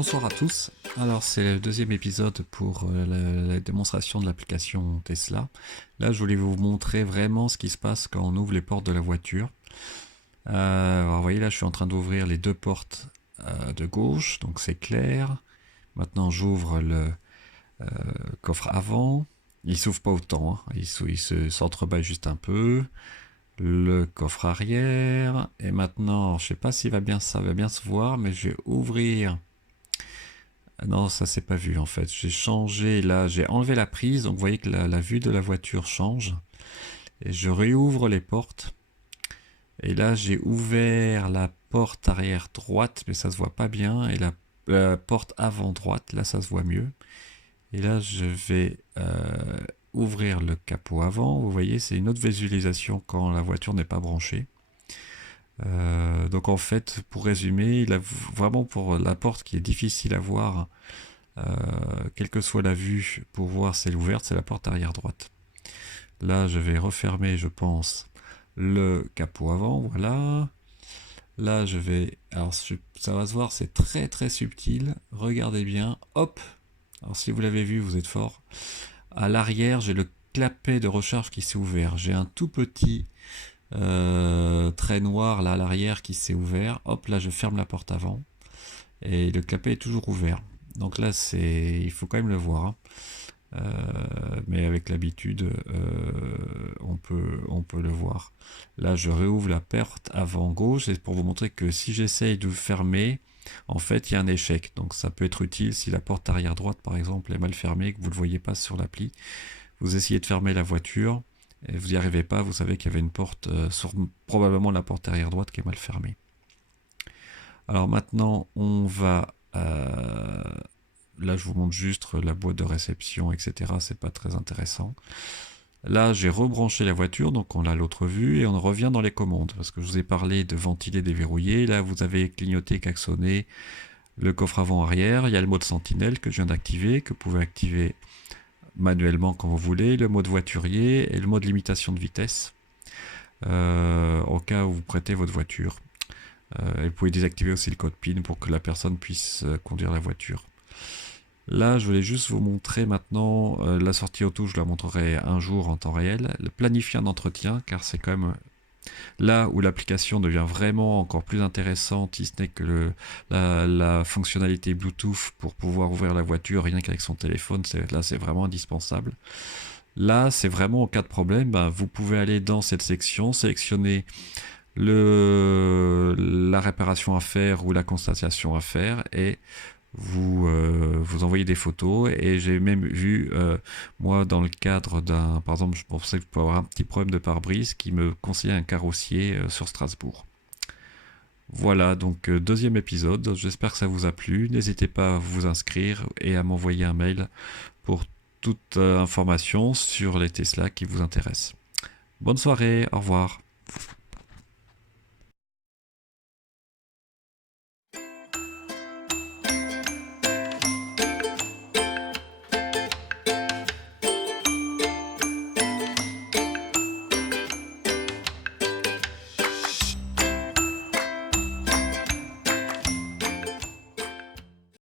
Bonsoir à tous. Alors c'est le deuxième épisode pour la démonstration de l'application Tesla. Là je voulais vous montrer vraiment ce qui se passe quand on ouvre les portes de la voiture. Alors vous voyez là je suis en train d'ouvrir les deux portes de gauche, donc c'est clair. Maintenant j'ouvre le coffre avant. Il s'ouvre pas autant, hein. Il s'entrebâille juste un peu. Le coffre arrière. Et maintenant, je sais pas si ça va bien se voir, mais je vais ouvrir. Non, ça c'est pas vu en fait. J'ai changé là, j'ai enlevé la prise, donc vous voyez que la vue de la voiture change. Et je réouvre les portes. Et là, j'ai ouvert la porte arrière droite, mais ça se voit pas bien. Et la porte avant droite, là, ça se voit mieux. Et là, je vais ouvrir le capot avant. Vous voyez, c'est une autre visualisation quand la voiture n'est pas branchée. Donc en fait, pour résumer, vraiment pour la porte qui est difficile à voir, quelle que soit la vue, pour voir si elle est ouverte, c'est la porte arrière droite. Là, je vais refermer, je pense, le capot avant, voilà. Là, je vais... Alors, ça va se voir, c'est très très subtil. Regardez bien, hop. Alors, si vous l'avez vu, vous êtes fort. À l'arrière, j'ai le clapet de recharge qui s'est ouvert. J'ai un tout petit trait noir là à l'arrière qui s'est ouvert. Hop, là, je ferme la porte avant. Et le clapet est toujours ouvert. Donc là, il faut quand même le voir, hein. Mais avec l'habitude, on peut le voir. Là, je réouvre la porte avant gauche, c'est pour vous montrer que si j'essaye de fermer, en fait, il y a un échec. Donc ça peut être utile si la porte arrière droite, par exemple, est mal fermée et que vous ne le voyez pas sur l'appli. Vous essayez de fermer la voiture et vous n'y arrivez pas, vous savez qu'il y avait une porte, probablement la porte arrière droite qui est mal fermée. Alors maintenant, on va... Là, je vous montre juste la boîte de réception, etc. C'est pas très intéressant. Là, j'ai rebranché la voiture, donc on a l'autre vue, et on revient dans les commandes, parce que je vous ai parlé de ventiler, déverrouiller. Là, vous avez clignoté, klaxonné, le coffre avant-arrière. Il y a le mode sentinelle que je viens d'activer, que vous pouvez activer manuellement quand vous voulez, le mode voiturier et le mode limitation de vitesse, au cas où vous prêtez votre voiture. Et vous pouvez désactiver aussi le code PIN pour que la personne puisse conduire la voiture. Là, je voulais juste vous montrer maintenant la sortie auto, je la montrerai un jour en temps réel. Planifier un entretien, car c'est quand même là où l'application devient vraiment encore plus intéressante, si ce n'est que la fonctionnalité Bluetooth pour pouvoir ouvrir la voiture rien qu'avec son téléphone, là c'est vraiment indispensable. Là, c'est vraiment en cas de problème, vous pouvez aller dans cette section, sélectionner la réparation à faire ou la constatation à faire et vous envoyez des photos. Et j'ai même vu moi dans le cadre par exemple, je pensais que je pouvais avoir un petit problème de pare-brise qui me conseillait un carrossier sur Strasbourg. Voilà, donc deuxième épisode, j'espère que ça vous a plu. N'hésitez pas à vous inscrire et à m'envoyer un mail pour toute information sur les Tesla qui vous intéressent. Bonne soirée, au revoir.